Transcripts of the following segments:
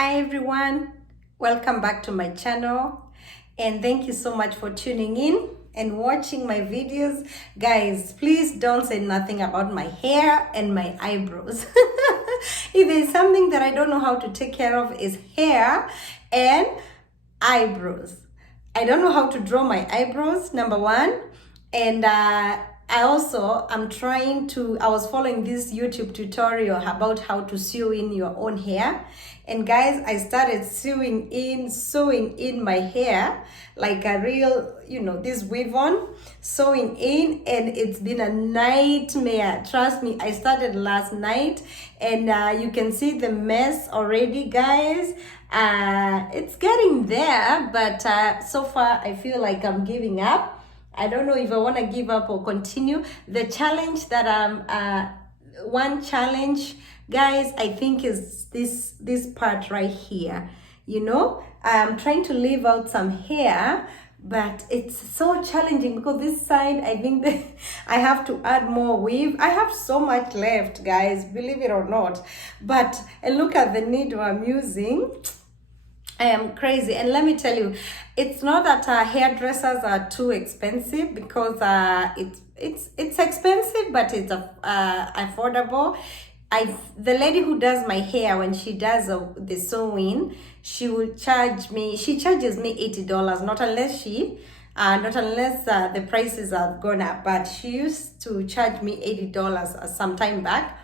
Hi everyone, welcome back to my channel and thank you so much for tuning in and watching my videos. Guys, please don't say nothing about my hair and my eyebrows. If there's something that I don't know how to take care of is hair and eyebrows. I don't know how to draw my eyebrows, number one, and I was following this YouTube tutorial about how to sew in your own hair. And guys, I started sewing in my hair like a real, this weave on, sewing in, and it's been a nightmare. Trust me, I started last night and you can see the mess already, guys. It's getting there, but so far I feel like I'm giving up. I don't know if I want to give up or continue. The challenge that one challenge, guys, I think is this part right here. I'm trying to leave out some hair, but it's so challenging because this side, I think that I have to add more weave. I have so much left, guys, believe it or not. But look at the needle I'm using. I am crazy, and let me tell you, it's not that hairdressers are too expensive, because it's expensive, but it's affordable. The lady who does my hair, when she does the sewing, she charges me $80. Not unless the prices have gone up, but she used to charge me $80 some time back.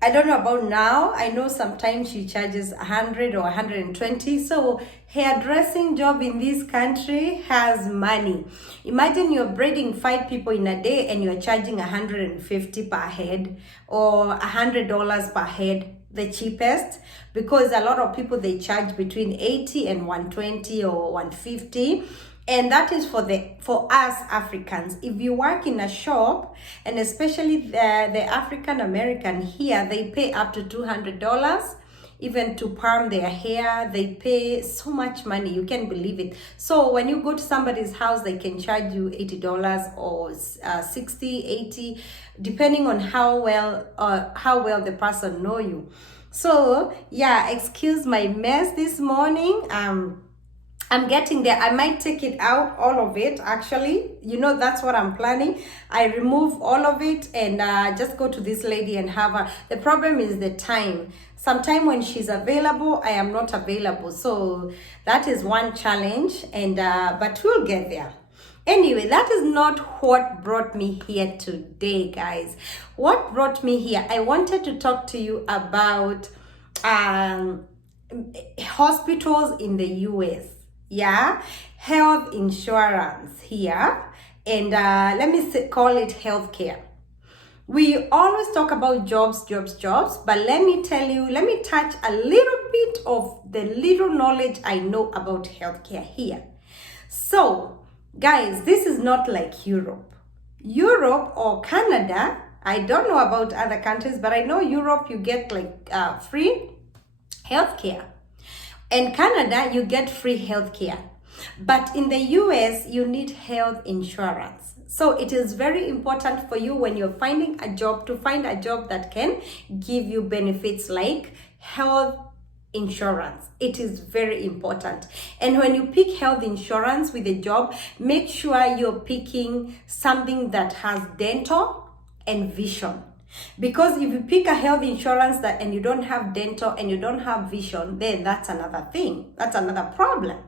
I don't know about now. I know sometimes she charges 100 or 120. So hairdressing job in this country has money. Imagine you're braiding 5 people in a day and you're charging 150 per head or $100 per head, the cheapest, because a lot of people, they charge between 80 and 120 or 150. And that is for us Africans. If you work in a shop, and especially the African American here, they pay up to $200 even to perm their hair. They pay so much money, you can't believe it. So when you go to somebody's house, they can charge you $80 or 60, 80, depending on how well the person know you. So yeah, excuse my mess this morning. I'm getting there. I might take it out, all of it, actually. That's what I'm planning. I remove all of it and just go to this lady and have her. The problem is the time. Sometime when she's available, I am not available. So that is one challenge, and but we'll get there. Anyway, that is not what brought me here today, guys. What brought me here, I wanted to talk to you about hospitals in the US. Yeah, health insurance here, and let me call it healthcare. We always talk about jobs, but let me touch a little bit of the little knowledge I know about healthcare here. So guys, this is not like Europe or Canada. I don't know about other countries, but I know Europe, you get like free healthcare. In Canada, you get free healthcare. But in the US, you need health insurance. So it is very important for you when you're finding a job to find a job that can give you benefits like health insurance. It is very important. And when you pick health insurance with a job, make sure you're picking something that has dental and vision. Because if you pick a health insurance and you don't have dental and you don't have vision, then that's another thing. That's another problem.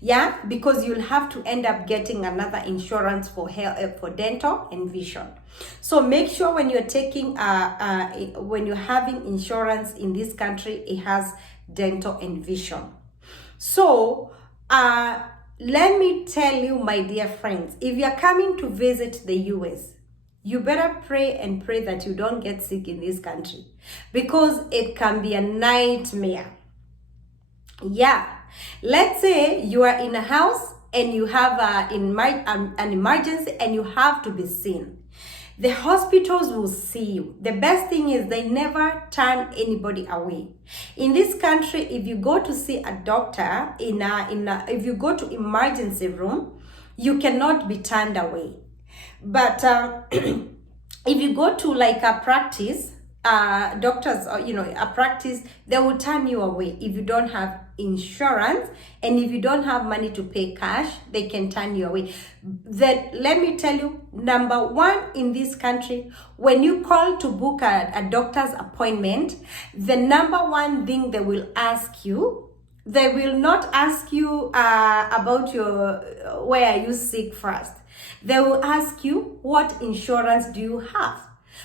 Yeah, because you'll have to end up getting another insurance for for dental and vision. So make sure when you're taking when you're having insurance in this country, it has dental and vision. So let me tell you, my dear friends, if you're coming to visit the US, you better pray and pray that you don't get sick in this country, because it can be a nightmare. Yeah, let's say you are in a house and you have an emergency and you have to be seen. The hospitals will see you. The best thing is they never turn anybody away. In this country, if you go to see a doctor if you go to emergency room, you cannot be turned away. But if you go to like a practice, doctors or a practice, they will turn you away if you don't have insurance, and if you don't have money to pay cash, they can turn you away. That, let me tell you, number one in this country, when you call to book a doctor's appointment, the number one thing they will ask you, they will not ask you about your where are you sick first. They will ask you, what insurance do you have?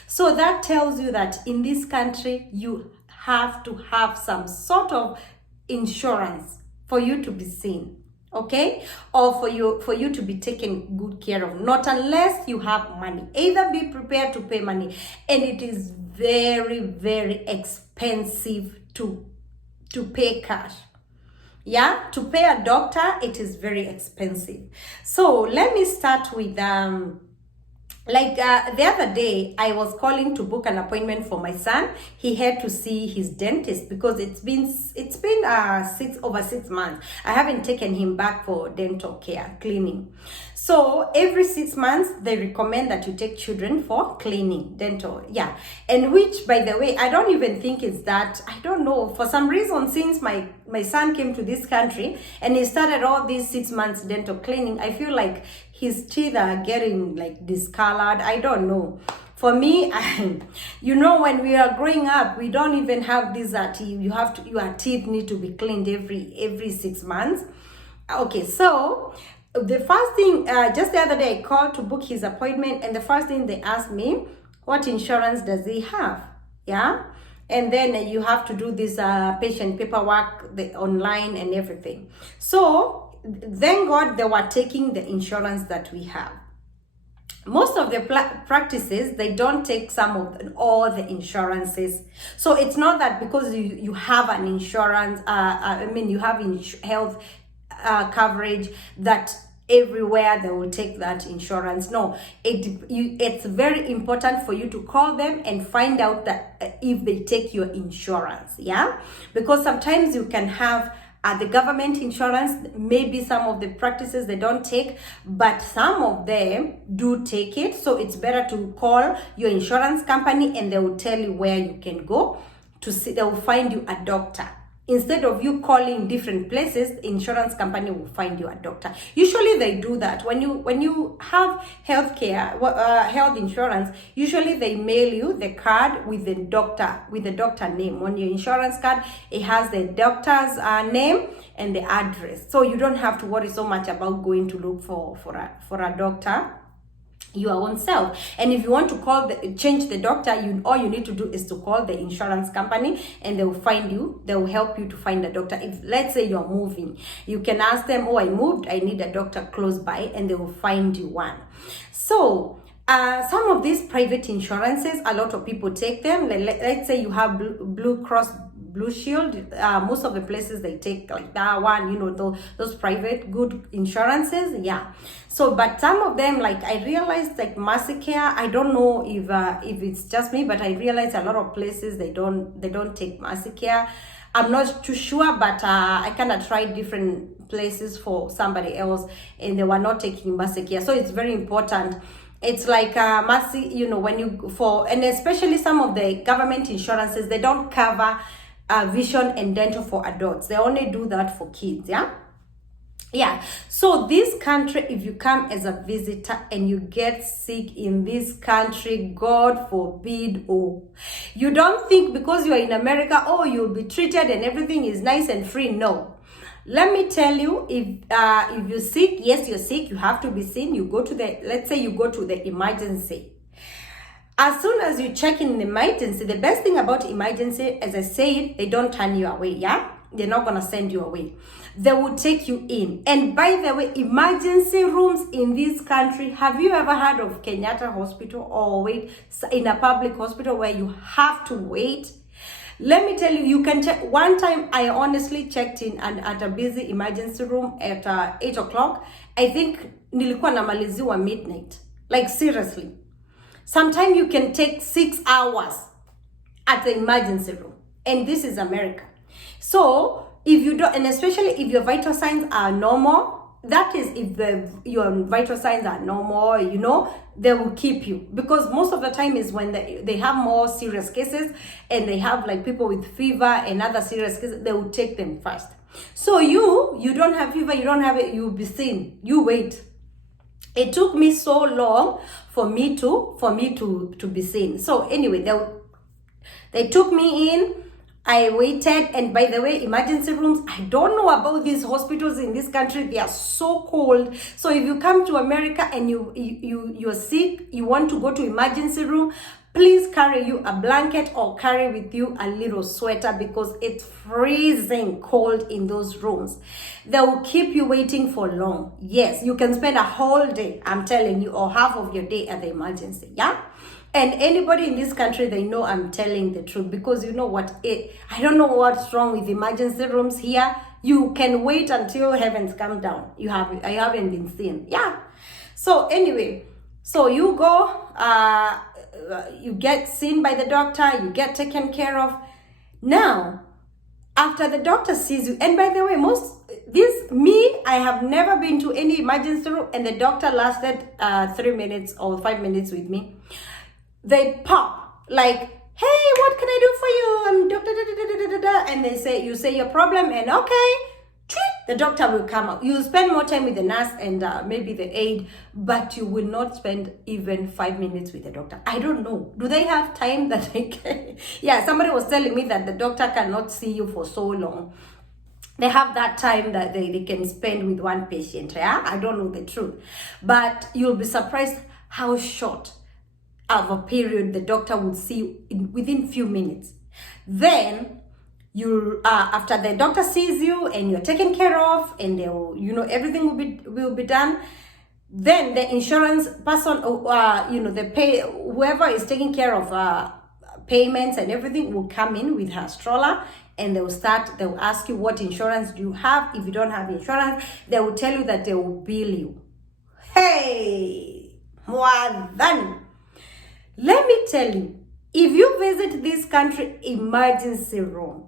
So that tells you that in this country, you have to have some sort of insurance for you to be seen, okay? Or for you to be taken good care of, not unless you have money. Either be prepared to pay money, and it is very, very expensive to pay cash. Yeah, to pay a doctor, it is very expensive. So let me start with the other day, I was calling to book an appointment for my son. He had to see his dentist because it's been over 6 months. I haven't taken him back for dental care, cleaning. So every 6 months, they recommend that you take children for cleaning, dental, yeah. And which, by the way, I don't even think it's that, I don't know, for some reason, since my son came to this country and he started all these 6 months dental cleaning, I feel like his teeth are getting like discolored. I don't know. For me, when we are growing up, we don't even have this that your teeth need to be cleaned every 6 months. Okay, so the first thing, just the other day, I called to book his appointment, and the first thing they asked me, what insurance does he have? Yeah. And then you have to do this patient paperwork online and everything. So thank God they were taking the insurance that we have. Most of the practices, they don't take all the insurances. So it's not that because you have an insurance, you have health coverage, that everywhere they will take that insurance. No, it's very important for you to call them and find out that if they take your insurance, yeah? Because sometimes you can have the government insurance, maybe some of the practices they don't take, but some of them do take it. So it's better to call your insurance company and they will tell you where you can go to see. They will find you a doctor. Instead of you calling different places, the insurance company will find you a doctor. Usually they do that. When you have health insurance, usually they mail you the card with the doctor name. On your insurance card, it has the doctor's name and the address. So you don't have to worry so much about going to look for a doctor your own self. And if you want to change the doctor, all you need to do is to call the insurance company and they will help you to find a doctor. If, let's say, you're moving, you can ask them, I moved, I need a doctor close by, and they will find you one. So some of these private insurances, a lot of people take them. Let's say you have Blue Cross Blue Shield, most of the places they take like that one, those private good insurances, yeah. So, but some of them, like I realized, like MassiCare, I don't know if it's just me, but I realized a lot of places they don't take MassiCare. I'm not too sure, but I kind of tried different places for somebody else, and they were not taking MassiCare. So it's very important. It's like and especially some of the government insurances, they don't cover vision and dental for adults. They only do that for kids, yeah. So this country, if you come as a visitor and you get sick in this country, God forbid, you don't think because you are in America, you'll be treated and everything is nice and free. No. Let me tell you, if you're sick, yes, you're sick, you have to be seen. You go to let's say you go to the emergency. As soon as you check in the emergency, the best thing about emergency, as I said, they don't turn you away, yeah? They're not going to send you away. They will take you in. And by the way, emergency rooms in this country, have you ever heard of Kenyatta Hospital or wait in a public hospital where you have to wait? Let me tell you, you can check. One time, I honestly checked in at a busy emergency room at 8 o'clock. I think nilikuwa namaliziwa midnight. Like, seriously. Sometimes you can take 6 hours at the emergency room. And this is America. So, if you don't, and especially if your vital signs are normal, that is if your vital signs are normal, they will keep you, because most of the time is when they have more serious cases, and they have like people with fever and other serious cases, they will take them first. So you don't have fever, you don't have it, you'll be seen. You wait. It took me so long for me to be seen. So anyway, they took me in. I waited, and by the way, emergency rooms, I don't know about these hospitals in this country. They are so cold. So if you come to America and you're sick, you want to go to emergency room, please carry you a blanket or carry with you a little sweater, because it's freezing cold in those rooms. They will keep you waiting for long. Yes, you can spend a whole day, I'm telling you, or half of your day at the emergency. Yeah. And anybody in this country, they know I'm telling the truth, because you know what? I don't know what's wrong with emergency rooms here. You can wait until heavens come down. I haven't been seen. Yeah. So anyway, so you go, you get seen by the doctor, you get taken care of. Now, after the doctor sees you, and by the way, I have never been to any emergency room and the doctor lasted 3 minutes or 5 minutes with me. They pop like, hey, what can I do for you? I'm doctor, and you say your problem, and okay, the doctor will come out. You'll spend more time with the nurse and maybe the aide, but you will not spend even 5 minutes with the doctor. I don't know. Do they have time that they can? Yeah, somebody was telling me that the doctor cannot see you for so long. They have that time that they can spend with one patient. Yeah, I don't know the truth, but you'll be surprised how short of a period the doctor would see you within few minutes. Then you after the doctor sees you and you're taken care of, and they will, everything will be done, then the insurance person, whoever is taking care of payments and everything, will come in with her stroller, and they will ask you, what insurance do you have? If you don't have insurance, they will tell you that they will bill you. Hey, more than. Let me tell you, if you visit this country emergency room,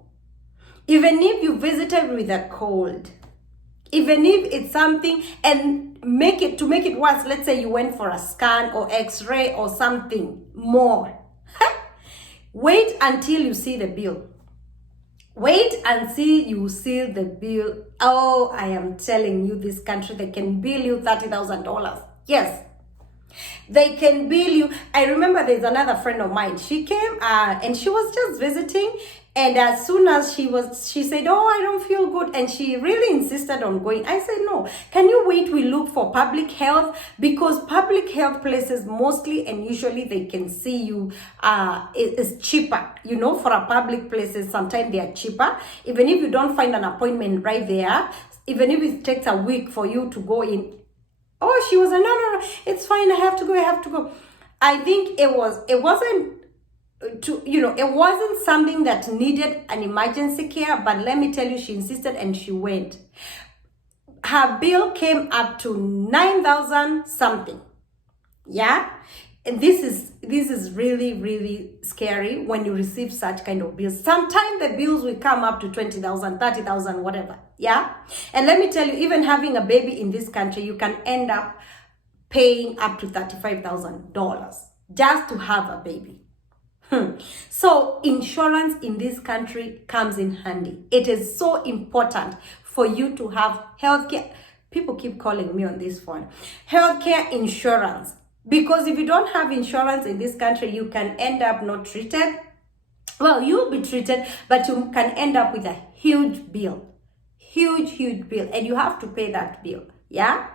even if you visited with a cold, even if it's something, and make it worse, let's say you went for a scan or x-ray or something more, wait until you see the bill. Wait until you see the bill. Oh, I am telling you, this country, they can bill you $30,000. Yes. They can bill you. I remember there's another friend of mine. She came and she was just visiting, and as soon as she said, oh, I don't feel good, and she really insisted on going. I said, no, can you wait? We look for public health, because public health places mostly and usually they can see you. It's cheaper, for a public places. Sometimes they are cheaper, even if you don't find an appointment right there, even if it takes a week for you to go in. Oh, she was like, no, it's fine. I have to go. I think it wasn't something that needed an emergency care, but let me tell you, she insisted and she went. Her bill came up to 9,000 something. Yeah. And this is really, really scary when you receive such kind of bills. Sometimes the bills will come up to 20,000, 30,000, whatever. Yeah. And let me tell you, even having a baby in this country, you can end up paying up to $35,000 just to have a baby. So insurance in this country comes in handy. It is so important for you to have healthcare. People keep calling me on this phone. Healthcare insurance. Because if you don't have insurance in this country, you can end up not treated. Well, you'll be treated, but you can end up with a huge bill. Huge bill. And you have to pay that bill. Yeah?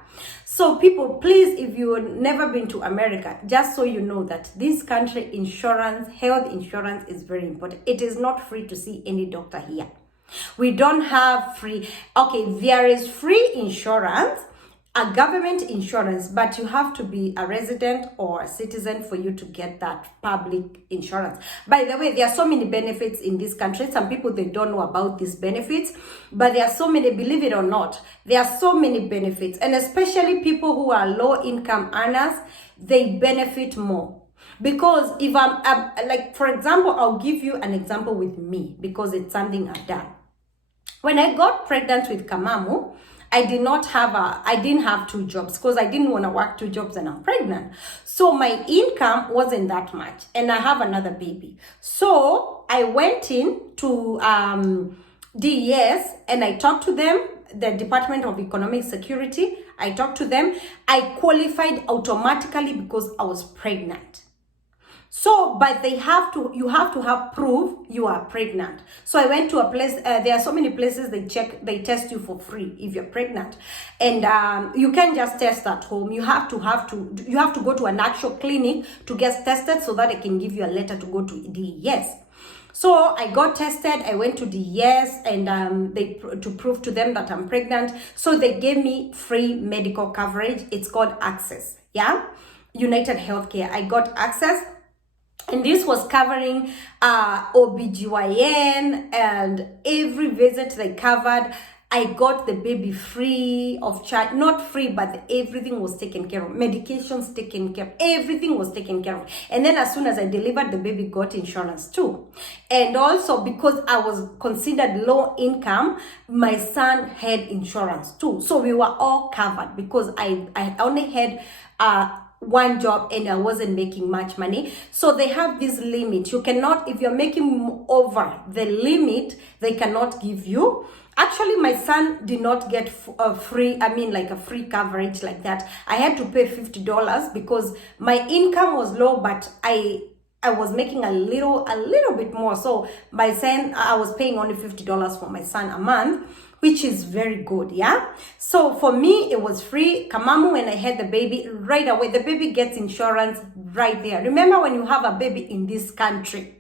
So people, please, if you've never been to America, just so you know that this country insurance, health insurance is very important. It is not free to see any doctor here. We don't have free. Okay, there is free insurance, a government insurance, but you have to be a resident or a citizen for you to get that public insurance. By the way, there are so many benefits in this country. Some people, they don't know about these benefits, but there are so many, believe it or not, there are so many benefits. And especially people who are low income earners, they benefit more. Because if I'm like, for example, I'll give you an example with me, because it's something I've done. When I got pregnant with Kamamu, I didn't have two jobs because I didn't want to work two jobs and I'm pregnant. So my income wasn't that much, and I have another baby. So I went in to DES and I talked to them, the Department of Economic Security. I talked to them. I qualified automatically because I was pregnant. So, but you have to have proof you are pregnant. So I went to a place, there are so many places they test you for free if you're pregnant. And you can't just test at home. You have to go to an actual clinic to get tested so that they can give you a letter to go to DES. So I got tested, I went to DES and to prove to them that I'm pregnant. So they gave me free medical coverage. It's called Access, yeah? United Healthcare. I got Access. And this was covering OBGYN and every visit they covered. I got the baby free of charge, not free, but everything was taken care of. Medications taken care of, everything was taken care of. And then as soon as I delivered, the baby got insurance too. And also because I was considered low income, my son had insurance too. So we were all covered because I only had one job and I wasn't making much money. So they have this limit. You cannot, if you're making over the limit, they cannot give you. Actually, my son did not get a free coverage like that. I had to pay $50 because my income was low, but I was making a little bit more. So my son, I was paying only $50 for my son a month, which is very good, yeah? So for me, it was free. Kamamu, when I had the baby, right away, the baby gets insurance right there. Remember, when you have a baby in this country,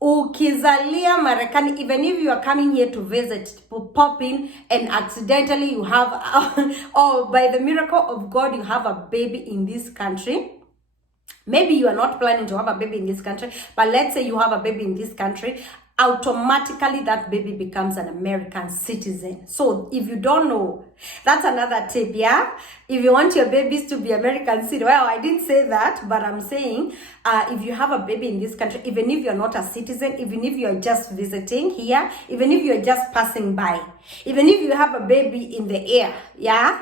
ukizalia Marekani, even if you are coming here to visit, pop in, and accidentally you have, or by the miracle of God, you have a baby in this country. Maybe you are not planning to have a baby in this country, but let's say you have a baby in this country, automatically that baby becomes an American citizen. So if you don't know, that's another tip, yeah? If you want your babies to be American citizen, well, I didn't say that, but I'm saying if you have a baby in this country, even if you're not a citizen, even if you're just visiting here, even if you're just passing by, even if you have a baby in the air, yeah?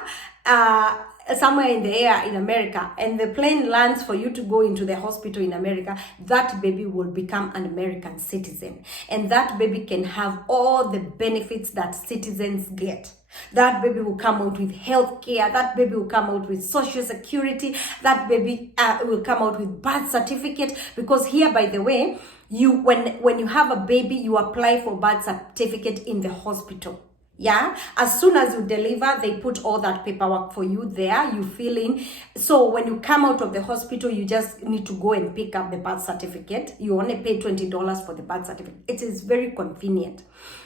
Somewhere in the air in America, and the plane lands for you to go into the hospital in America, that baby will become an American citizen. And that baby can have all the benefits that citizens get. That baby will come out with health care. That baby will come out with social security. That baby will come out with birth certificate. Because here, by the way, when you have a baby, you apply for birth certificate in the hospital. Yeah, as soon as you deliver, they put all that paperwork for you there, you fill in. So when you come out of the hospital, you just need to go and pick up the birth certificate. You only pay $20 for the birth certificate. It is very convenient.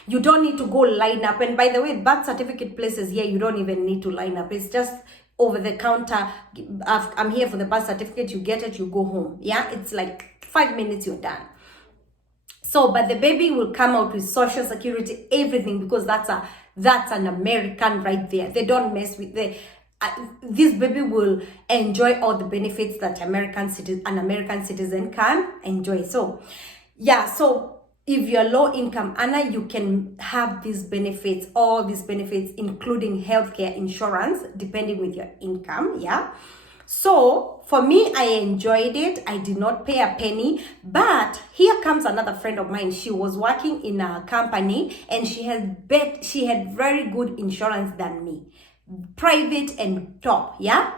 You don't need to go line up. And by the way, birth certificate places here, you don't even need to line up. It's just over the counter. I'm here for the birth certificate. You get it, you go home. Yeah, it's like 5 minutes, you're done. So, but the baby will come out with social security, everything, because that's an American right there. They don't mess with this baby will enjoy all the benefits that an American citizen can enjoy. So, yeah, so if you're low income earner, you can have these benefits, all these benefits, including healthcare insurance, depending with your income, yeah. So for me, I enjoyed it. I did not pay a penny. But here comes another friend of mine. She was working in a company and she had very good insurance than me. Private and top, yeah?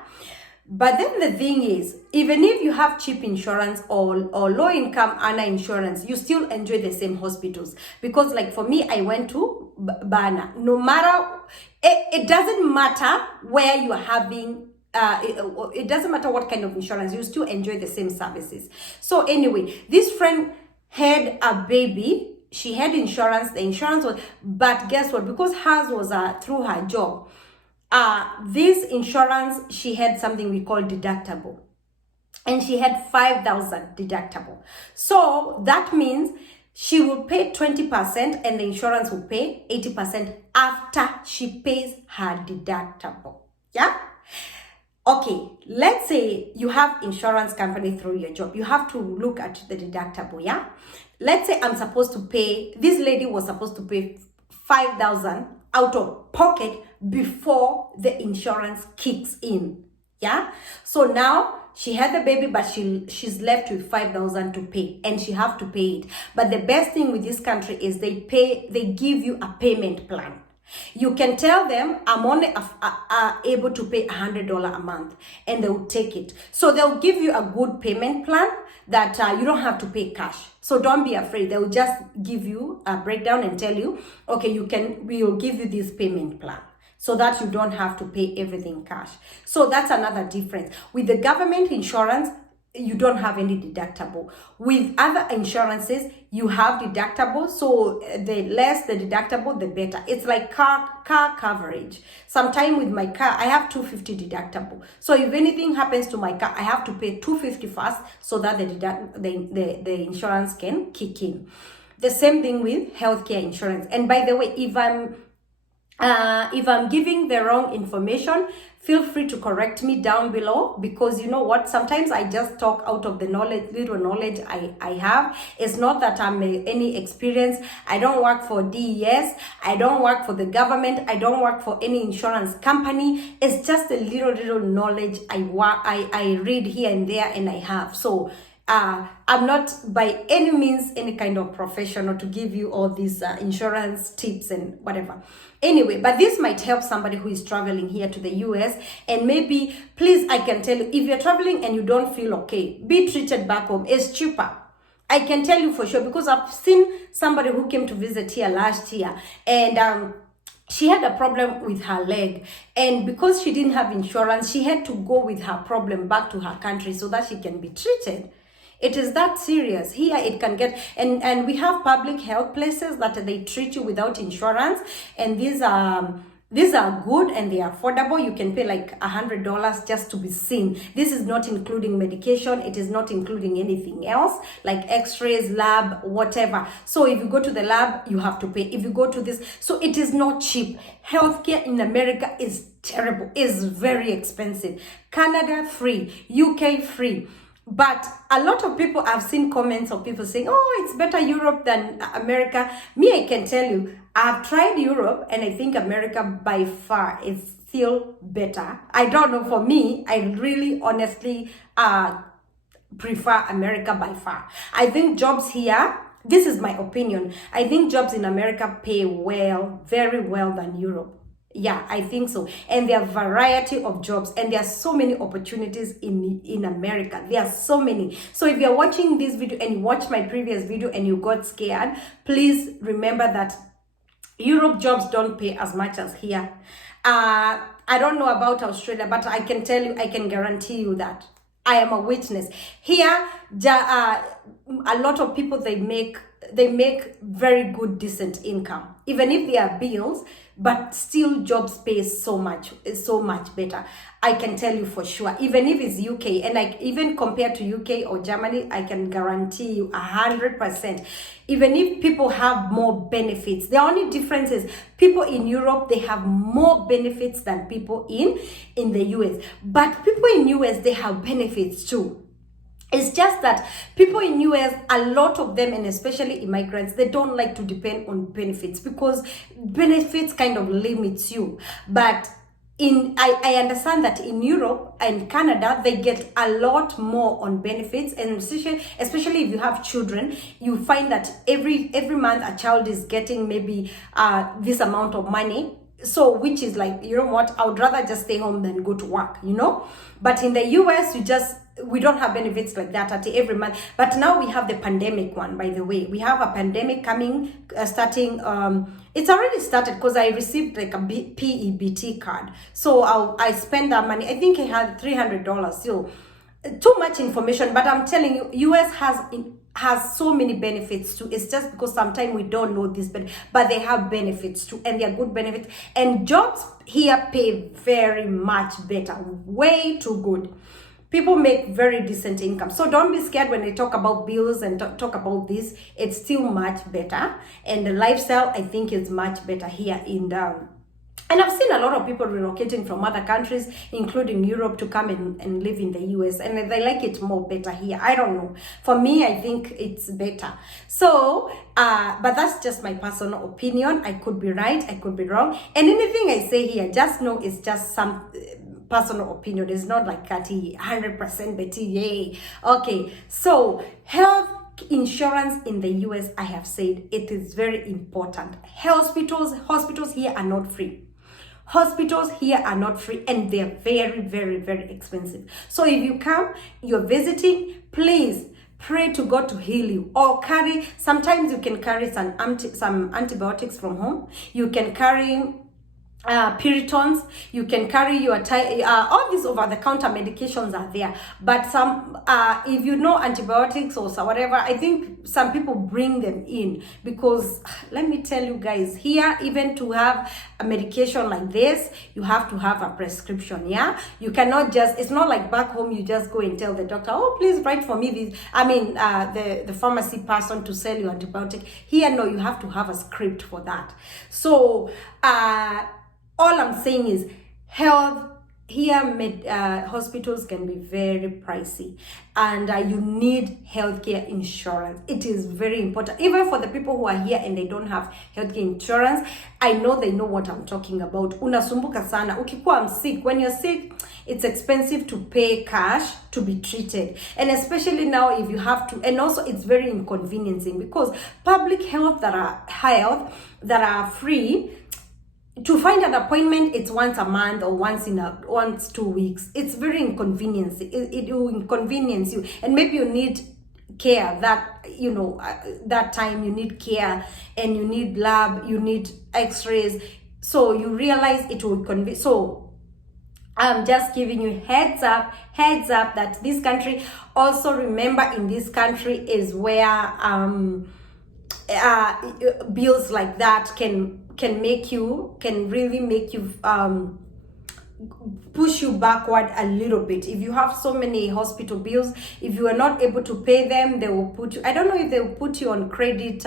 But then the thing is, even if you have cheap insurance or low income earner insurance, you still enjoy the same hospitals. Because like for me, I went to Bana. No matter, it doesn't matter where you are having it doesn't matter what kind of insurance, you still enjoy the same services. So anyway, this friend had a baby. She had insurance. The insurance was, but guess what? Because hers was through her job. This insurance, she had something we call deductible, and she had 5,000 deductible. So that means she will pay 20% and the insurance will pay 80% after she pays her deductible. Yeah. Okay, let's say you have insurance company through your job. You have to look at the deductible, yeah? Let's say this lady was supposed to pay 5,000 out of pocket, before the insurance kicks in. Yeah, so now she had the baby, but she's left with 5,000 to pay, and she have to pay it. But the best thing with this country is they give you a payment plan. You can tell them, I'm only able to pay $100 a month, and they will take it. So they'll give you a good payment plan that you don't have to pay cash. So don't be afraid. They will just give you a breakdown and tell you, okay, we will give you this payment plan, so that you don't have to pay everything cash. So that's another difference. With the government insurance, you don't have any deductible. With other insurances, you have deductible. So the less the deductible, the better. It's like car coverage. Sometime with my car, I have $250 deductible. So if anything happens to my car, I have to pay $250 first, so that the insurance can kick in. The same thing with healthcare insurance. And by the way, if I'm giving the wrong information, feel free to correct me down below, because you know what, sometimes I just talk out of the little knowledge I have. It's not that I'm any experience. I don't work for DES. I don't work for the government. I don't work for any insurance company. It's just a little knowledge I read here and there, and I have. So I'm not by any means any kind of professional to give you all these insurance tips and whatever. Anyway, but this might help somebody who is traveling here to the US. And maybe, please, I can tell you, if you're traveling and you don't feel okay, be treated back home. It's cheaper. I can tell you for sure, because I've seen somebody who came to visit here last year, and she had a problem with her leg, and because she didn't have insurance, she had to go with her problem back to her country so that she can be treated. It is that serious. Here it can get, and we have public health places that they treat you without insurance, and these are good and they are affordable. You can pay like $100 just to be seen. This is not including medication. It is not including anything else like x-rays, lab, whatever. So if you go to the lab, you have to pay. If you go to this, so it is not cheap. Healthcare in America is terrible. It's very expensive. Canada free, UK free. But a lot of people, I've seen comments of people saying, oh, it's better Europe than America. Me, I can tell you, I've tried Europe, and I think America by far is still better. I don't know, for me, I really honestly prefer America by far. I think jobs here, this is my opinion, I think jobs in America pay well, very well than Europe. Yeah, I think so. And there are variety of jobs, and there are so many opportunities in America. There are so many. So if you're watching this video and you watched my previous video and you got scared, please remember that Europe jobs don't pay as much as here. I don't know about Australia, but I can tell you, I can guarantee you that. I am a witness. Here, a lot of people, they make very good, decent income, even if they are bills, but still jobs pay so much better. I can tell you for sure, even if it's UK, and like even compared to UK or Germany, I can guarantee you 100%. Even if people have more benefits, the only difference is people in Europe, they have more benefits than people in the US. But people in US, they have benefits too. It's just that people in US, a lot of them, and especially immigrants, they don't like to depend on benefits, because benefits kind of limits you. But I understand that in Europe and Canada, they get a lot more on benefits, and especially if you have children, you find that every month a child is getting maybe this amount of money. So which is like, you know what, I would rather just stay home than go to work, you know. But in the US, we don't have benefits like that at every month. But now we have the pandemic one, by the way. We have a pandemic coming, starting, it's already started, because I received like a PEBT card. So I spend that money. I think I had $300. So too much information, but I'm telling you, US has so many benefits too. It's just because sometimes we don't know this, but they have benefits too, and they are good benefits. And jobs here pay very much better, way too good. People make very decent income. So don't be scared when they talk about bills and talk about this. It's still much better. And the lifestyle, I think, is much better here in And I've seen a lot of people relocating from other countries, including Europe, to come and live in the US. And they like it more better here. I don't know. For me, I think it's better. So, but that's just my personal opinion. I could be right. I could be wrong. And anything I say here, just know it's just some personal opinion. It's not like 100% Betty, yay. Okay, so health insurance in the US, I have said it is very important. Hospitals here are not free. Hospitals here are not free, and they're very, very, very expensive. So if you come, you're visiting, please pray to God to heal you, or carry. Sometimes you can carry some antibiotics from home. You can carry Puritons, you can carry your all these over-the-counter medications are there, but some if you know antibiotics or so whatever, I think some people bring them in, because let me tell you guys, here even to have a medication like this, you have to have a prescription. Yeah, you cannot just, it's not like back home you just go and tell the doctor, oh please write for me this, I mean the pharmacy person to sell you antibiotic. Here no, you have to have a script for that. So all I'm saying is health here, hospitals can be very pricey, and you need healthcare insurance. It is very important, even for the people who are here and they don't have healthcare insurance. I know they know what I'm talking about. Unasumbuka sana ukikuwa sick. When you're sick, it's expensive to pay cash to be treated, and especially now if you have to, and also it's very inconveniencing, because public health that are free, to find an appointment, it's once a month or once 2 weeks. It's very inconvenient. It will inconvenience you, and maybe you need care that, you know, that time you need care, and you need lab, you need x-rays, so you realize it will convince. So I'm just giving you heads up that this country, also remember, in this country is where bills like that can really make you push you backward a little bit. If you have so many hospital bills, if you are not able to pay them, they will put you, I don't know if they will put you on credit,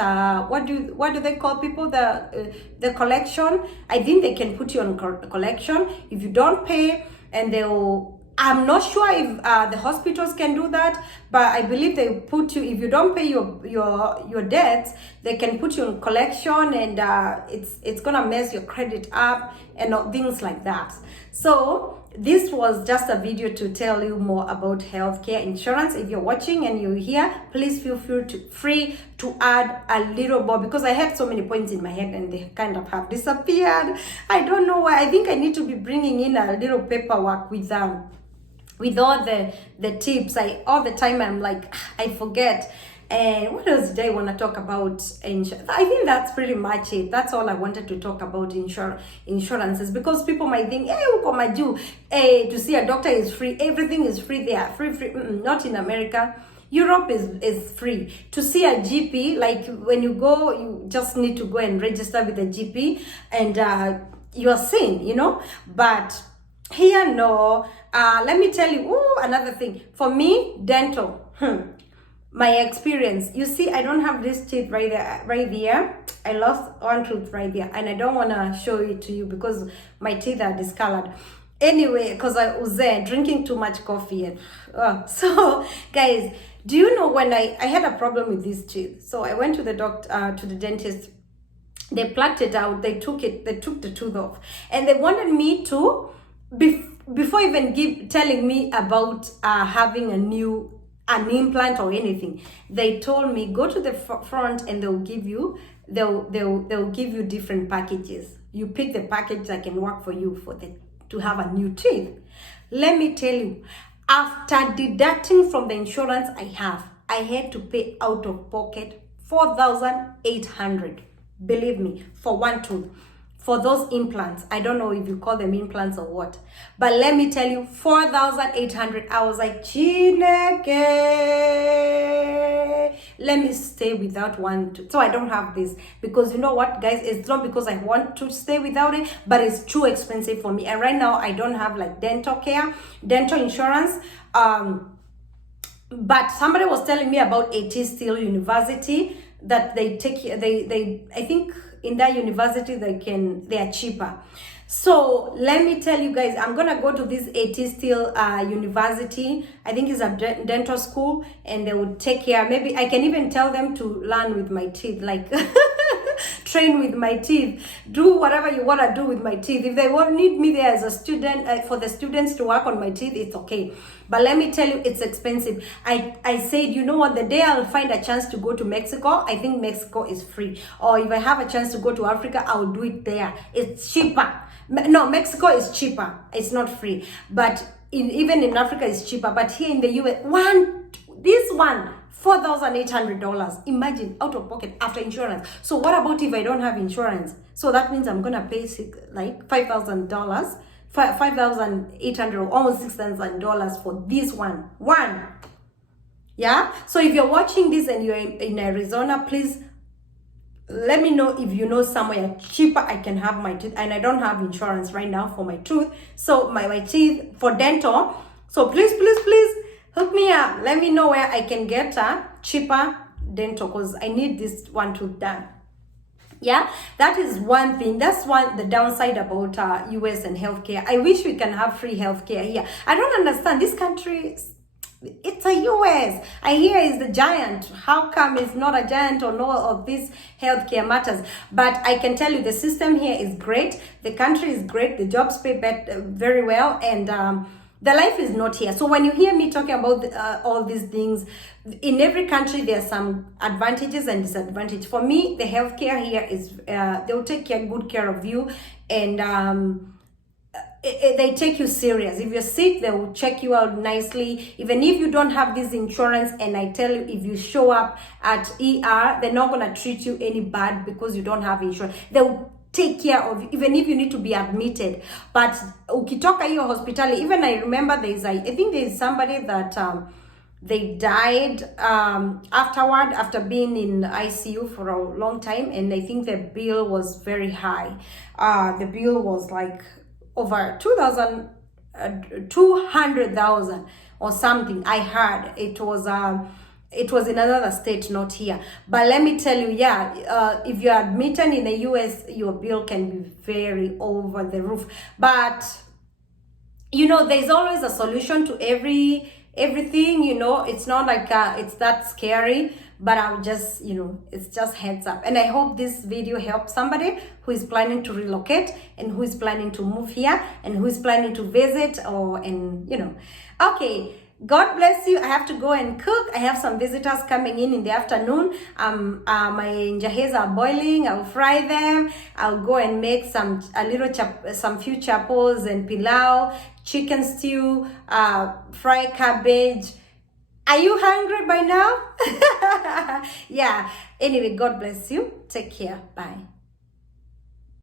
what do they call people, the collection. I think they can put you on collection if you don't pay, and they will, I'm not sure if the hospitals can do that, but I believe they put you, if you don't pay your debts, they can put you on collection, and it's gonna mess your credit up and things like that. So this was just a video to tell you more about healthcare insurance. If you're watching and you're here, please feel free to add a little more, because I had so many points in my head and they kind of have disappeared. I don't know why. I think I need to be bringing in a little paperwork with all the tips. All the time I'm like, I forget. And what else did I want to talk about? I think that's pretty much it. That's all I wanted to talk about insurances, because people might think, hey, uko maju, hey, to see a doctor is free, everything is free there, free. Not in America. Europe is free. To see a GP, like when you go, you just need to go and register with the GP, and you're sane, you know. But here, no. Let me tell you, another thing. For me, dental, my experience. You see, I don't have this teeth right there. I lost one tooth right there, and I don't want to show it to you because my teeth are discolored. Anyway, because I was drinking too much coffee. And, so, guys, do you know when I had a problem with these teeth? So I went to the doctor, to the dentist. They plucked it out. They took the tooth off, and they wanted me to, before even telling me about having an implant or anything, they told me, go to the front and they'll give you different packages. You pick the package that can work for you to have a new teeth. Let me tell you, after deducting from the insurance I had to pay out of pocket $4,800. Believe me, for one tooth. For those implants, I don't know if you call them implants or what, but let me tell you, 4,800. I was like, Chineke, let me stay without one tooth. So I don't have this, because you know what, guys, it's not because I want to stay without it, but it's too expensive for me. And right now I don't have like dental insurance. But somebody was telling me about AT Steel University, that they I think in that university they are cheaper. So let me tell you guys, I'm gonna go to this AT Still university. I think it's a dental school, and they would take care. Maybe I can even tell them to learn with my teeth, like train with my teeth, do whatever you want to do with my teeth. If they need me there as a student, for the students to work on my teeth, it's okay. But let me tell you, it's expensive. I said, you know what, the day I'll find a chance to go to Mexico, I think Mexico is free. Or if I have a chance to go to Africa, I'll do it there. It's cheaper. No, Mexico is cheaper. It's not free. But even in Africa, it's cheaper. But here in the US, this one, $4,800. Imagine, out of pocket after insurance. So what about if I don't have insurance? So that means I'm gonna pay like $5,000, $5,800, almost $6,000 for this one. Yeah. So if you're watching this and you're in Arizona, please let me know if you know somewhere cheaper I can have my teeth. And I don't have insurance right now for my tooth, so my teeth for dental. So please hook me up. Let me know where I can get a cheaper dental, because I need this one tooth done. Yeah, that is one thing. That's the downside about US and healthcare. I wish we can have free healthcare here. I don't understand this country. It's a US. I hear is the giant. How come it's not a giant or no of these healthcare matters? But I can tell you the system here is great. The country is great. The jobs pay very well, and the life is not here. So when you hear me talking about all these things, in every country there are some advantages and disadvantages. For me, the healthcare here is they'll take good care of you, and they take you serious. If you're sick, they will check you out nicely. Even if you don't have this insurance, and I tell you, if you show up at ER, they're not gonna treat you any bad because you don't have insurance. They will take care of you, even if you need to be admitted. But ukitoka hiyo hospitali, even I remember I think there's somebody that they died afterward, after being in ICU for a long time, and I think the bill was very high. The bill was like over 200,000 or something. I heard it was in another state, not here. But let me tell you, yeah, if you're admitted in the US, your bill can be very over the roof. But you know, there's always a solution to everything. You know, it's not like it's that scary. But I'm just, you know, it's just heads up. And I hope this video helps somebody who is planning to relocate, and who is planning to move here, and who is planning to visit, and you know. Okay, God bless you. I have to go and cook. I have some visitors coming in the afternoon. My njahes are boiling. I'll fry them. I'll go and make some few chapos and pilau, chicken stew, fried cabbage. Are you hungry by now? Yeah. Anyway, God bless you. Take care. Bye.